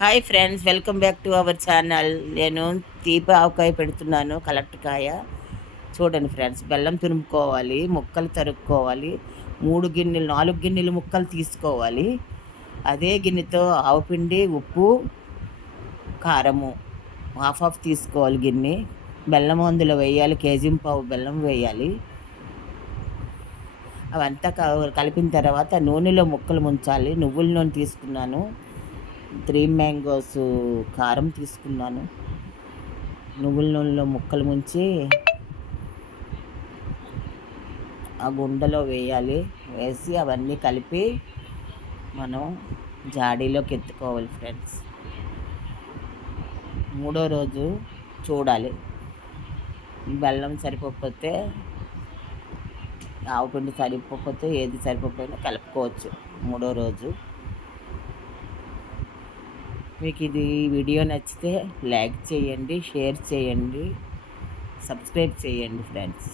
Hi friends, welcome back to our channel. నేను తీపి ఆవకాయ పెడుతున్నాను, కలెక్టకాయ. చూడండి ఫ్రెండ్స్, బెల్లం తురుముకోవాలి, ముక్కలు తరుక్కోవాలి. 3 గిన్నెలు 4 గిన్నెలు ముక్కలు తీసుకోవాలి. అదే గిన్నెతో ఆవుపిండి, ఉప్పు, కారము హాఫ్ హాఫ్ తీసుకోవాలి గిన్నె. బెల్లం అందులో వేయాలి, కేజీ పావు బెల్లం వేయాలి. అవంతా కలిపిన తర్వాత నూనెలో ముక్కలు ముంచాలి. నువ్వుల నూనె తీసుకున్నాను. 3 మ్యాంగోస్ కారం తీసుకున్నాను. నువ్వుల నూనెలో ముక్కలు ముంచి ఆ గుండలో వేయాలి. వేసి అవన్నీ కలిపి మనం జాడీలోకి ఎత్తుకోవాలి ఫ్రెండ్స్. 3వ రోజు చూడాలి, బెల్లం సరిపోతే, ఆవుపిండి సరిపోతే, ఏది సరిపోయినా కలుపుకోవచ్చు 3వ రోజు. మీకు ఇది వీడియో నచ్చితే లైక్ చేయండి, షేర్ చేయండి, సబ్స్క్రైబ్ చేయండి ఫ్రెండ్స్.